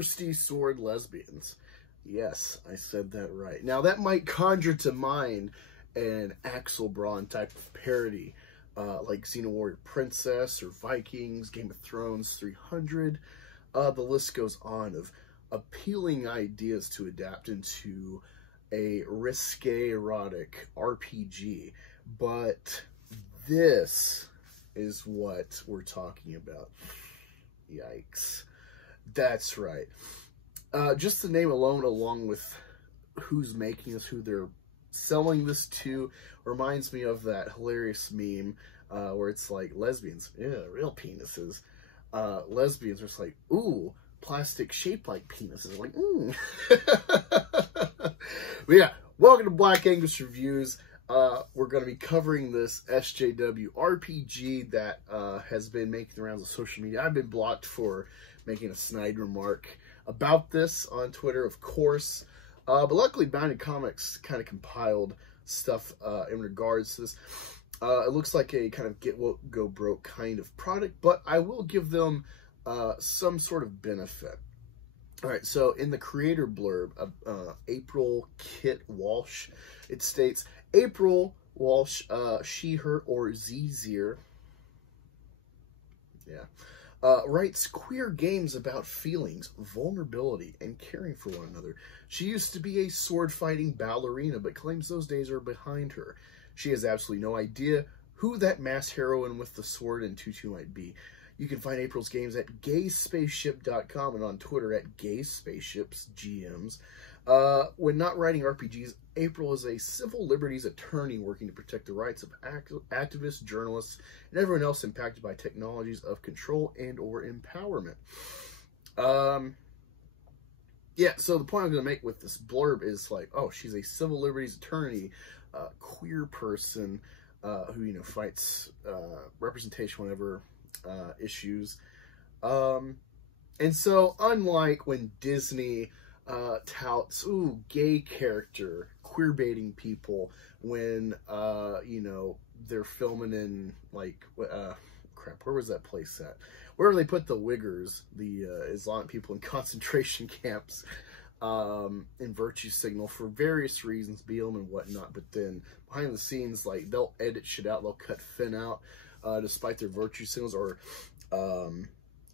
Thirsty Sword Lesbians. Yes, I said that right. Now, that might conjure to mind an Axel Braun type of parody, like Xena Warrior Princess or Vikings, Game of Thrones 300. The list goes on of appealing ideas to adapt into a risque erotic RPG. But this is what we're talking about. Yikes. That's right. Just the name alone, along with who's making this, who they're selling this to, reminds me of that hilarious meme where it's like, lesbians, yeah, real penises. Lesbians are just like, ooh, plastic shaped like penises. Like, But yeah, welcome to Black Angus Reviews. We're going to be covering this SJW RPG that has been making the rounds of social media. I've been blocked for making a snide remark about this on Twitter, of course. But luckily, Bounded Comics kind of compiled stuff in regards to this. It looks like a kind of get woke, go broke kind of product, but I will give them some sort of benefit. All right, so in the creator blurb, April Kit Walsh, it states, April Walsh, she, her, or Zzier, writes queer games about feelings, vulnerability, and caring for one another. She used to be a sword-fighting ballerina, but claims those days are behind her. She has absolutely no idea who that mass heroine with the sword and tutu might be. You can find April's games at gayspaceship.com and on Twitter at gayspaceshipsgms. When not writing RPGs, April is a civil liberties attorney working to protect the rights of activists, journalists, and everyone else impacted by technologies of control and or empowerment. Yeah, so the point I'm going to make with this blurb is like, oh, she's a civil liberties attorney, queer person who, you know, fights representation whenever issues. And so, unlike when Disney touts, ooh, gay character, queer baiting people, when, you know, they're filming in, like, crap, where was that place at? Where they put the Wiggers, the Islamic people in concentration camps, in Virtue Signal for various reasons, BLM and whatnot, but then behind the scenes, like, they'll edit shit out, they'll cut Finn out, despite their virtue signals, or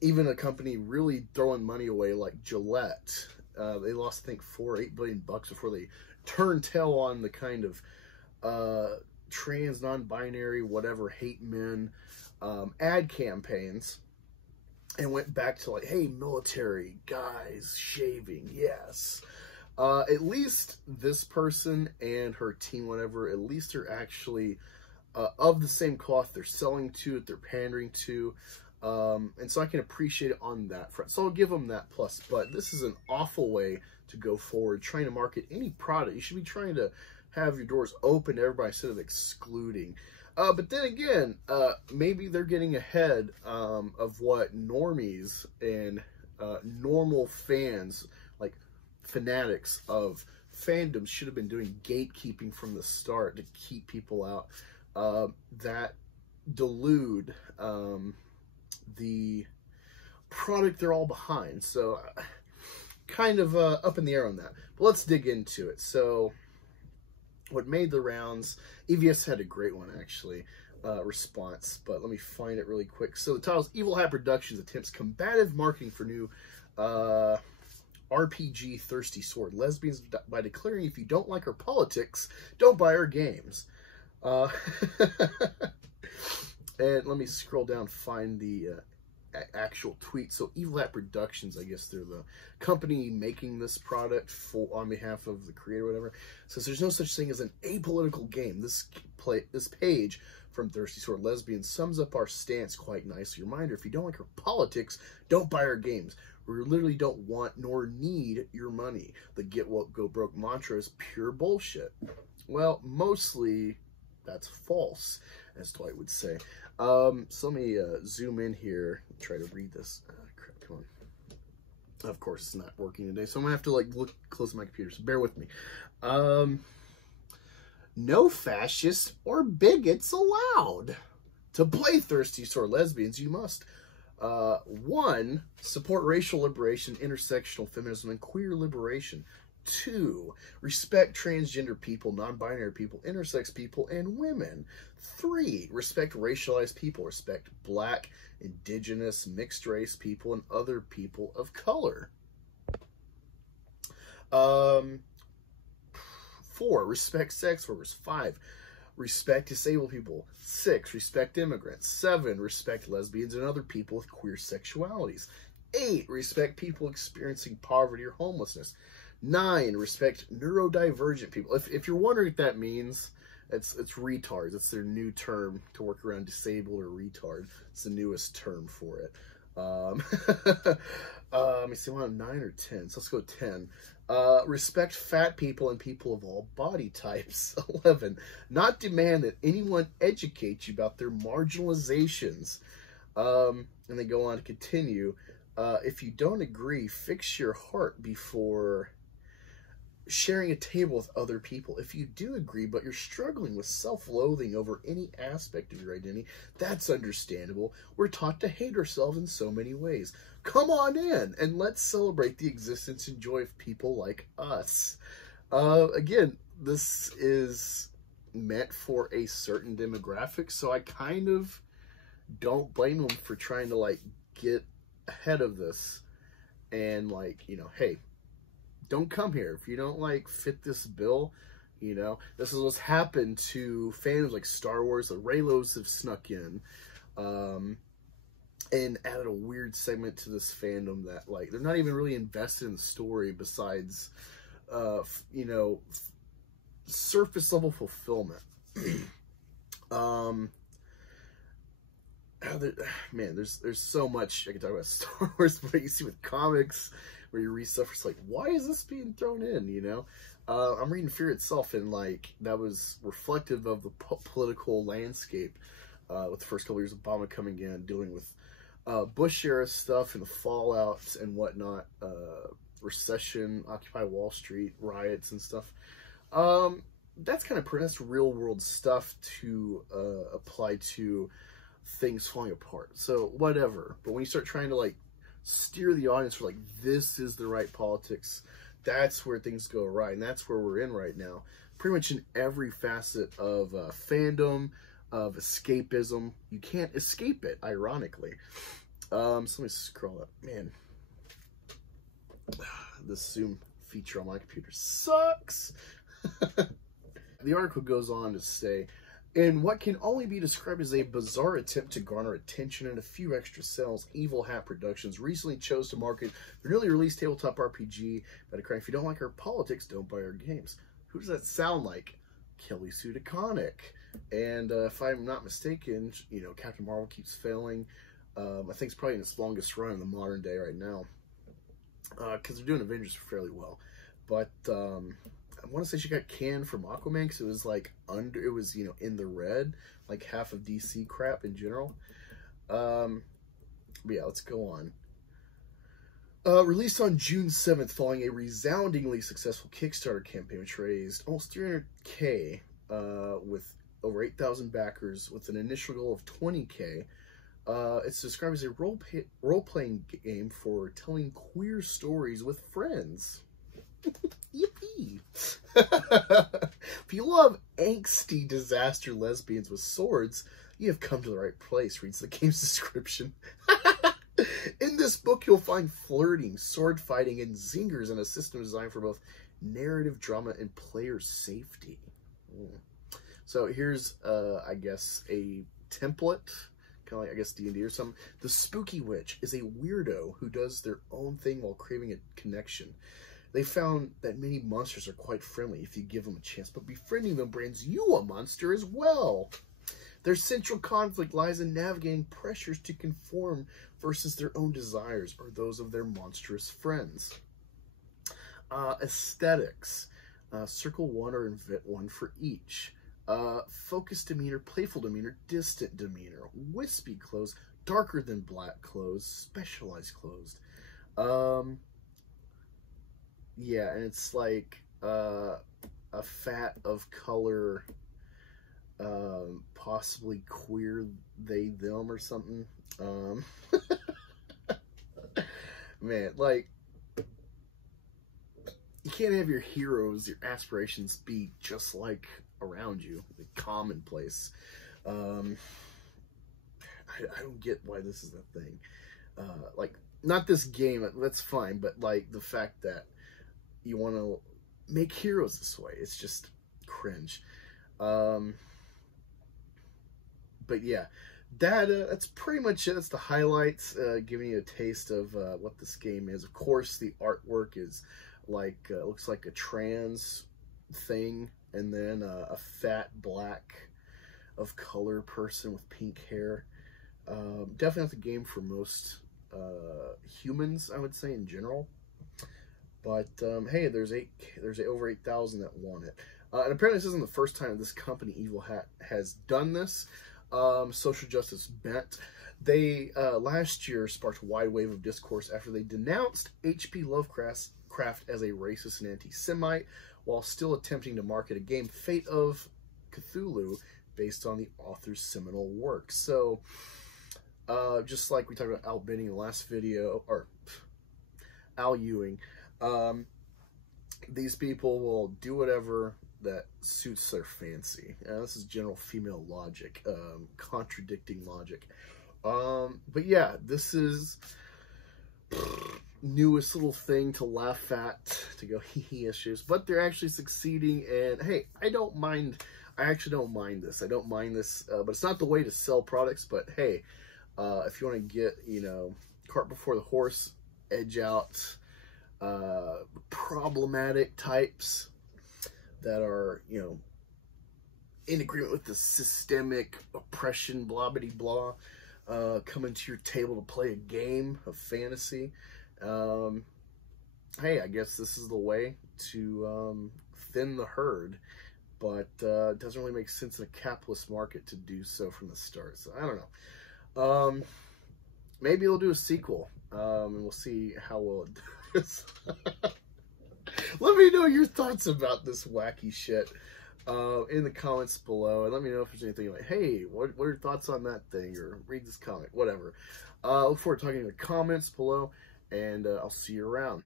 even a company really throwing money away like Gillette. They lost, I think, $8 billion before they turned tail on the kind of trans, non-binary, whatever, hate men ad campaigns, and went back to like, hey, military guys shaving, yes. At least this person and her team, whatever, at least they're actually of the same cloth. They're selling to it, they're pandering to, and so I can appreciate it on that front. So I'll give them that plus. But this is an awful way to go forward, trying to market any product. You should be trying to have your doors open to everybody instead of excluding. But then again, maybe they're getting ahead of what normies and normal fans, like fanatics of fandoms, should have been doing, gatekeeping from the start to keep people out that delude the product they're all behind. So kind of up in the air on that. But let's dig into it. So what made the rounds, EVS had a great one actually, response, but let me find it really quick. So the title is Evil Hat Productions attempts combative marketing for new RPG Thirsty Sword Lesbians by declaring if you don't like her politics, don't buy her games. And let me scroll down, find the actual tweet. So Evil Hat Productions, I guess they're the company making this product for on behalf of the creator, whatever. Says there's no such thing as an apolitical game. This page from Thirsty Sword Lesbians sums up our stance quite nicely. Reminder: if you don't like her politics, don't buy her games. We literally don't want nor need your money. The get woke, go broke mantra is pure bullshit. Well, mostly that's false, as Dwight would say. So let me zoom in here and try to read this. Crap, come on. Of course, it's not working today, so I'm gonna have to like look close to my computer, so bear with me. No fascists or bigots allowed. To play Thirsty Sword Lesbians, you must 1, support racial liberation, intersectional feminism, and queer liberation. 2, respect transgender people, non-binary people, intersex people, and women. 3, respect racialized people, respect black, indigenous, mixed race people, and other people of color. 4, respect sex workers. 5, respect disabled people. 6, respect immigrants. 7, respect lesbians and other people with queer sexualities. 8, respect people experiencing poverty or homelessness. 9, respect neurodivergent people. If you're wondering what that means, it's retards. It's their new term to work around disabled or retard. It's the newest term for it. Let me see, 9 or 10. So let's go 10. Respect fat people and people of all body types. 11, not demand that anyone educate you about their marginalizations. And they go on to continue. If you don't agree, fix your heart before sharing a table with other people. If you do agree, but you're struggling with self-loathing over any aspect of your identity, that's understandable. We're taught to hate ourselves in so many ways. Come on in, and let's celebrate the existence and joy of people like us. Again, this is meant for a certain demographic, so I kind of don't blame them for trying to, like, get ahead of this and, like, you know, hey, don't come here if you don't, like, fit this bill. You know, this is what's happened to fans like Star Wars. The Raylos have snuck in and added a weird segment to this fandom that, like, they're not even really invested in the story besides, you know, surface level fulfillment. Man, there's so much I can talk about Star Wars, but you see with comics where you read stuff, it's like, why is this being thrown in, you know? I'm reading Fear itself, and, like, that was reflective of the political landscape with the first couple years of Obama coming in, dealing with Bush-era stuff and the fallout and whatnot, recession, Occupy Wall Street, riots and stuff. That's kind of that's real-world stuff to apply to things falling apart. So, whatever. But when you start trying to, like, steer the audience for, like, this is the right politics, that's where things go awry, and that's where we're in right now. Pretty much in every facet of fandom, of escapism. You can't escape it, ironically. So let me scroll up. Man, this Zoom feature on my computer sucks. The article goes on to say, in what can only be described as a bizarre attempt to garner attention and a few extra sales, Evil Hat Productions recently chose to market their newly released tabletop RPG by decrying, if you don't like our politics, don't buy our games. Who does that sound like? Kelly Sue DeConnick. And if I'm not mistaken, you know, Captain Marvel keeps failing. I think it's probably in its longest run in the modern day right now. Because they're doing Avengers fairly well. But I want to say she got canned from Aquaman because it was, like, it was, you know, in the red, like half of DC crap in general. But yeah, let's go on. Released on June 7th following a resoundingly successful Kickstarter campaign, which raised almost $300K with over 8,000 backers with an initial goal of $20K. It's described as a role-playing game for telling queer stories with friends. Yippee! If you love angsty disaster lesbians with swords, you have come to the right place, reads the game's description. In this book, you'll find flirting, sword fighting, and zingers in a system designed for both narrative drama and player safety. So here's, I guess, a template, kind of like, I guess, D&D or something. The Spooky Witch is a weirdo who does their own thing while craving a connection. They found that many monsters are quite friendly if you give them a chance, but befriending them brands you a monster as well. Their central conflict lies in navigating pressures to conform versus their own desires or those of their monstrous friends. Aesthetics. Circle one or invent one for each. Focused demeanor, playful demeanor, distant demeanor, wispy clothes, darker than black clothes, specialized clothes. Yeah, and it's like a fat of color, possibly queer they them or something. man, like, you can't have your heroes, your aspirations be just like around you, like commonplace. I don't get why this is a thing. Like, not this game, that's fine, but like the fact that you want to make heroes this way, it's just cringe. But yeah, that's pretty much it. That's the highlights, giving you a taste of what this game is. Of course, the artwork is like looks like a trans thing, and then a fat black of color person with pink hair. Definitely not the game for most humans, I would say, in general. But hey, there's over 8,000 that want it. And apparently this isn't the first time this company, Evil Hat, has done this. Social Justice Bent. They last year sparked a wide wave of discourse after they denounced H.P. Lovecraft as a racist and anti-Semite, while still attempting to market a game, Fate of Cthulhu, based on the author's seminal work. So, just like we talked about Al Binning in the last video, or Al Ewing, these people will do whatever that suits their fancy. This is general female logic, contradicting logic. But yeah, this is newest little thing to laugh at, to go hee issues, but they're actually succeeding, and hey, I actually don't mind this. I don't mind this, but it's not the way to sell products. But hey, if you want to get, cart before the horse, edge out problematic types that are, in agreement with the systemic oppression, blah bitty blah, coming to your table to play a game of fantasy. Hey, I guess this is the way to thin the herd, but it doesn't really make sense in a capitalist market to do so from the start. So I don't know. Maybe they'll do a sequel, and we'll see how well it does. Let me know your thoughts about this wacky shit in the comments below, and let me know if there's anything like, hey, what are your thoughts on that thing, or read this comic, whatever. Look forward to talking in the comments below, and I'll see you around.